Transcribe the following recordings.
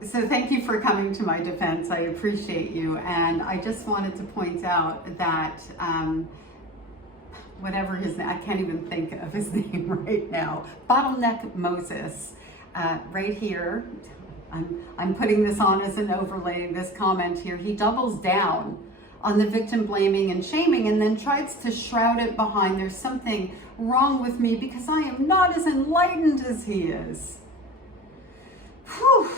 So thank you for coming to my defense. I appreciate you. And I just wanted to point out that whatever his name, I can't even think of his name right now, Bottleneck Moses, right here, I'm putting this on as an overlay, this comment here, he doubles down on the victim blaming and shaming and then tries to shroud it behind there's something wrong with me because I am not as enlightened as he is. Whew.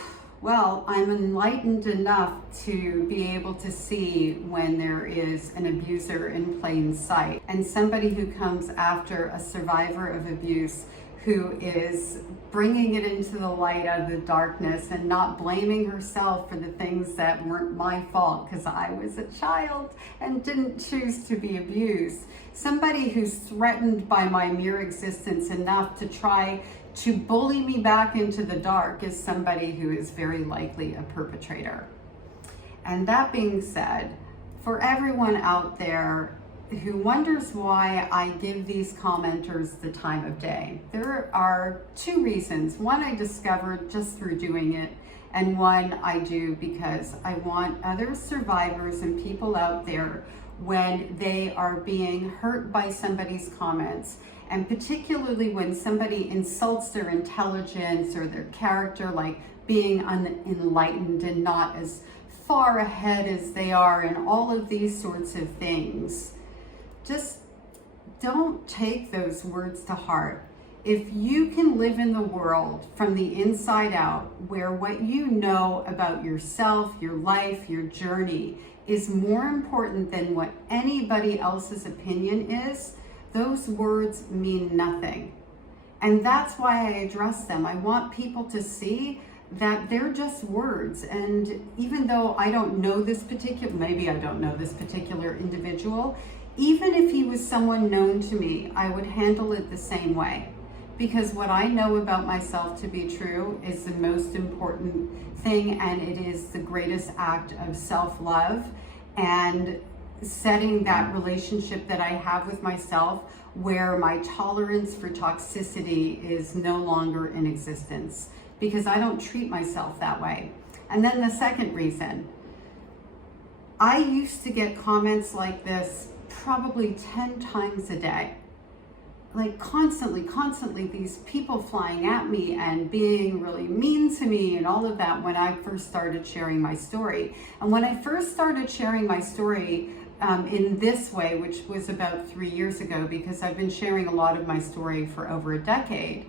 Well, I'm enlightened enough to be able to see when there is an abuser in plain sight and somebody who comes after a survivor of abuse who is bringing it into the light out of the darkness and not blaming herself for the things that weren't my fault because I was a child and didn't choose to be abused. Somebody who's threatened by my mere existence enough to try to bully me back into the dark is somebody who is very likely a perpetrator. And that being said, for everyone out there who wonders why I give these commenters the time of day, there are two reasons. One I discovered just through doing it, and one I do because I want other survivors and people out there when they are being hurt by somebody's comments, and particularly when somebody insults their intelligence or their character, like being unenlightened and not as far ahead as they are and all of these sorts of things. Just don't take those words to heart. If you can live in the world from the inside out, where what you know about yourself, your life, your journey is more important than what anybody else's opinion is, those words mean nothing. And that's why I address them. I want people to see that they're just words. And even though I don't know this particular, maybe I don't know this particular individual, even if he was someone known to me, I would handle it the same way. Because what I know about myself to be true is the most important thing, and it is the greatest act of self-love and setting that relationship that I have with myself where my tolerance for toxicity is no longer in existence, because I don't treat myself that way. And then the second reason, I used to get comments like this probably 10 times a day. Like constantly, these people flying at me and being really mean to me and all of that when I first started sharing my story. And when I first started sharing my story in this way, which was about 3 years ago, because I've been sharing a lot of my story for over a decade,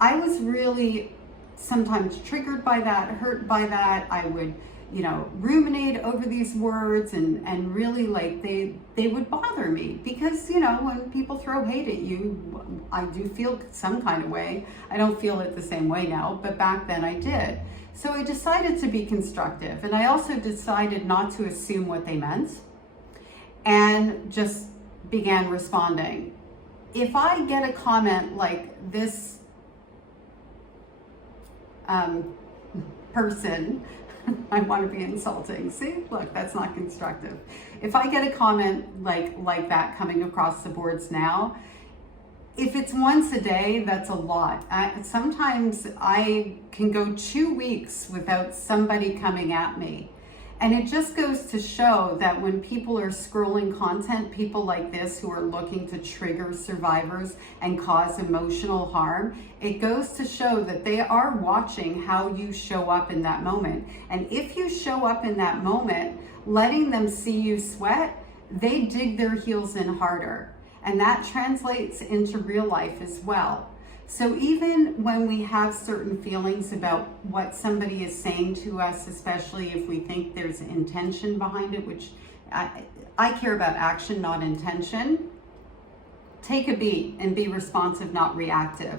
I was really sometimes triggered by that, hurt by that. I would, ruminate over these words and really like they would bother me because, when people throw hate at you, I do feel some kind of way. I don't feel it the same way now, but back then I did. So I decided to be constructive, and I also decided not to assume what they meant and just began responding. If I get a comment like this person, I want to be insulting. See, look, that's not constructive. If I get a comment like that coming across the boards now, if it's once a day, that's a lot. Sometimes I can go 2 weeks without somebody coming at me. And it just goes to show that when people are scrolling content, people like this who are looking to trigger survivors and cause emotional harm, it goes to show that they are watching how you show up in that moment. And if you show up in that moment, letting them see you sweat, they dig their heels in harder. And that translates into real life as well. So even when we have certain feelings about what somebody is saying to us, especially if we think there's intention behind it, which I care about action, not intention, take a beat and be responsive, not reactive.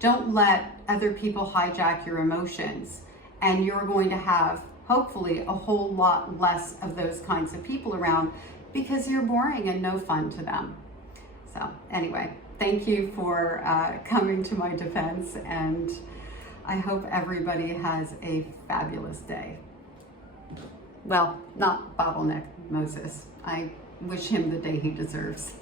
Don't let other people hijack your emotions, and you're going to have, hopefully, a whole lot less of those kinds of people around because you're boring and no fun to them. So anyway, thank you for coming to my defense, and I hope everybody has a fabulous day. Well, not Bottleneck Moses. I wish him the day he deserves.